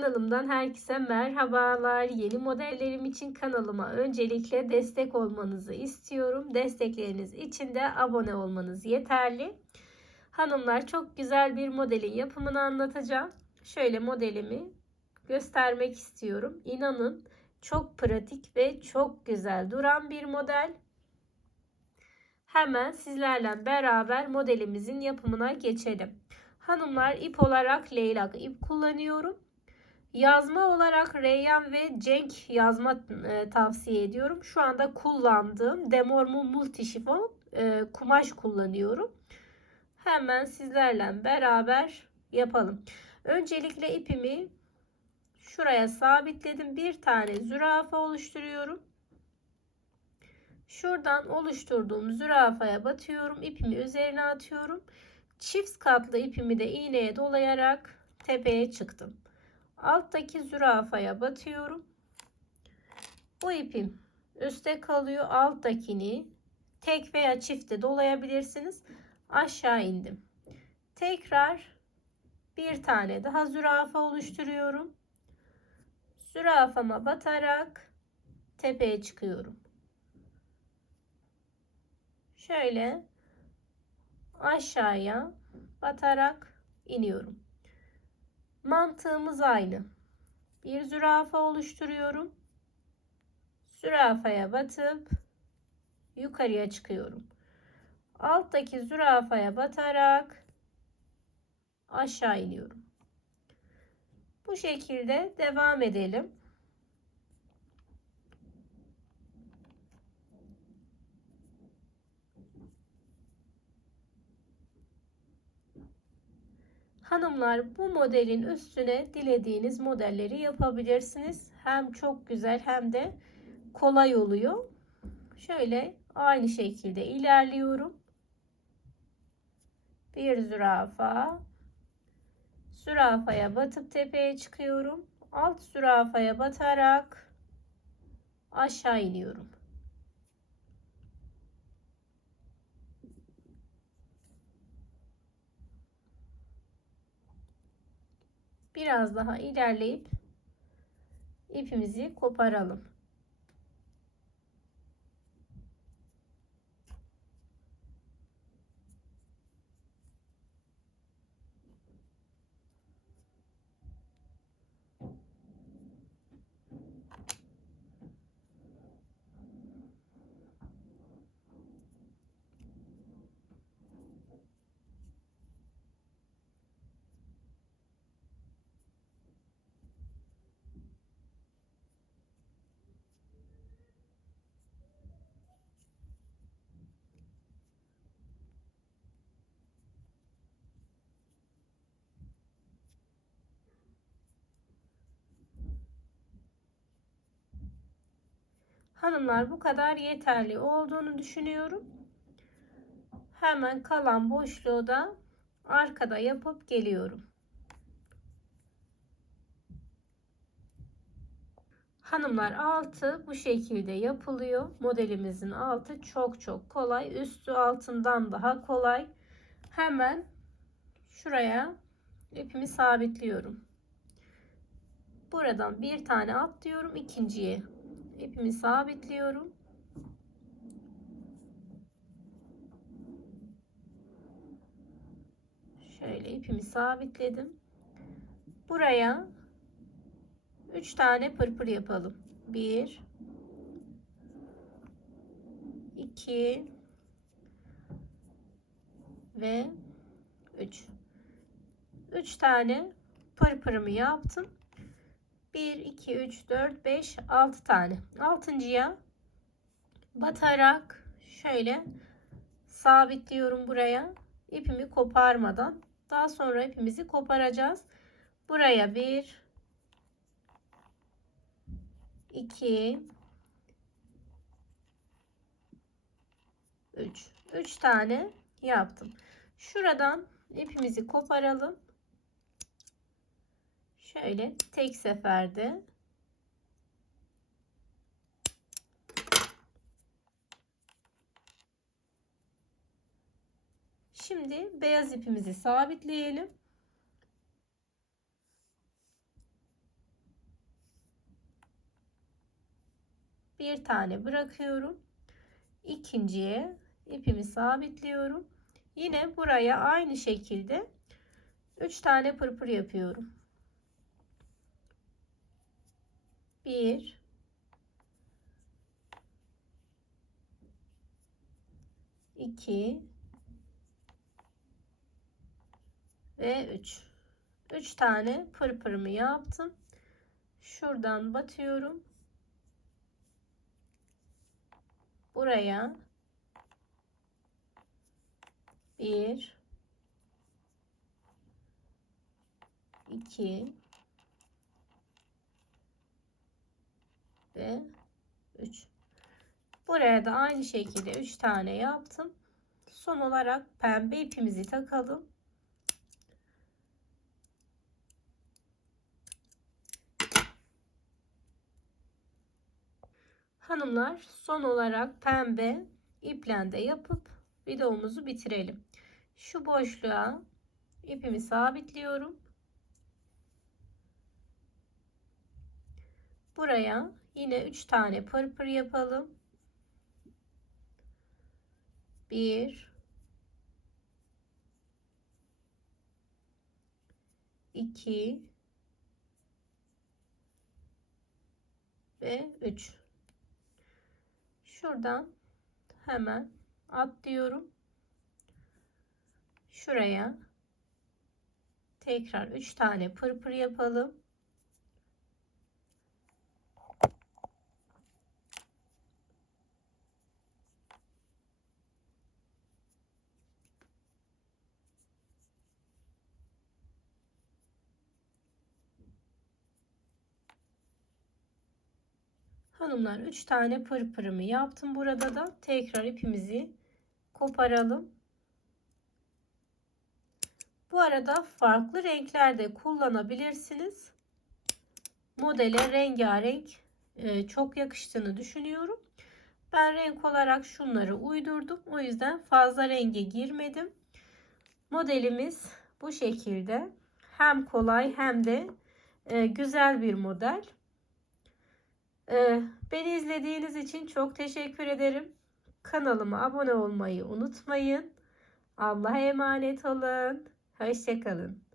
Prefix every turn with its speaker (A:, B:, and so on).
A: Kanalımdan herkese merhabalar. Yeni modellerim için kanalıma öncelikle destek olmanızı istiyorum. Destekleriniz için de abone olmanız yeterli. Hanımlar çok güzel bir modelin yapımını anlatacağım. Şöyle modelimi göstermek istiyorum. İnanın çok pratik ve çok güzel duran bir model. Hemen sizlerle beraber modelimizin yapımına geçelim. Hanımlar ip olarak leylak ip kullanıyorum. Yazma olarak Reyyan ve Cenk yazma e, tavsiye ediyorum. Şu anda kullandığım Demormu Multişifon e, kumaş kullanıyorum. Hemen sizlerle beraber yapalım. Öncelikle ipimi şuraya sabitledim. Bir tane zürafa oluşturuyorum. Şuradan oluşturduğum zürafaya batıyorum. İpimi üzerine atıyorum. Çift katlı ipimi de iğneye dolayarak tepeye çıktım. Alttaki zürafaya batıyorum. Bu ipim üstte kalıyor. Alttakini tek veya çifte dolayabilirsiniz. Aşağı indim. Tekrar bir tane daha zürafa oluşturuyorum. Zürafama batarak tepeye çıkıyorum. Şöyle aşağıya batarak iniyorum. Mantığımız aynı. Bir zürafa oluşturuyorum. Zürafaya batıp yukarıya çıkıyorum. Alttaki zürafaya batarak aşağı iniyorum. Bu şekilde devam edelim. Hanımlar bu modelin üstüne dilediğiniz modelleri yapabilirsiniz. Hem çok güzel hem de kolay oluyor. Şöyle aynı şekilde ilerliyorum. Bir zürafa. Zürafaya batıp tepeye çıkıyorum. Alt zürafaya batarak aşağı iniyorum. Biraz daha ilerleyip ipimizi koparalım. Hanımlar bu kadar yeterli olduğunu düşünüyorum. Hemen kalan boşluğu da arkada yapıp geliyorum. Hanımlar altı bu şekilde yapılıyor. Modelimizin altı çok çok kolay. Üstü altından daha kolay. Hemen şuraya ipimi sabitliyorum. Buradan bir tane atlıyorum ikinciye ipimi sabitliyorum. Şöyle ipimi sabitledim. Buraya 3 tane pırpır yapalım. 1 2 ve 3 3 tane pırpırımı yaptım. 1, 2, 3, 4, 5, 6 tane. Altıncıya batarak şöyle sabitliyorum buraya. İpimi koparmadan. Daha sonra ipimizi koparacağız. Buraya 1, 2, 3. 3 tane yaptım. Şuradan ipimizi koparalım şöyle tek seferde Şimdi beyaz ipimizi sabitleyelim. Bir tane bırakıyorum. İkinciye ipimi sabitliyorum. Yine buraya aynı şekilde 3 tane pırpır yapıyorum. 1 2 ve 3 3 tane pırpırımı yaptım. Şuradan batıyorum. Buraya. 1 2 ve 3 buraya da aynı şekilde 3 tane yaptım. Son olarak pembe ipimizi takalım. Hanımlar son olarak pembe iple de yapıp videomuzu bitirelim. Şu boşluğa ipimi sabitliyorum Buraya yine 3 tane pırpır yapalım. 1 2 ve 3 şuradan hemen atlıyorum şuraya tekrar 3 tane pırpır yapalım Hanımlar 3 tane pırpırımı yaptım. Burada da tekrar ipimizi koparalım. Bu arada farklı renkler de kullanabilirsiniz. Modele rengarenk e, çok yakıştığını düşünüyorum. Ben renk olarak şunları uydurdum. O yüzden fazla renge girmedim. Modelimiz bu şekilde. Hem kolay hem de e, güzel bir model. Ee, beni izlediğiniz için çok teşekkür ederim. Kanalıma abone olmayı unutmayın. Allah'a emanet olun. Hoşçakalın.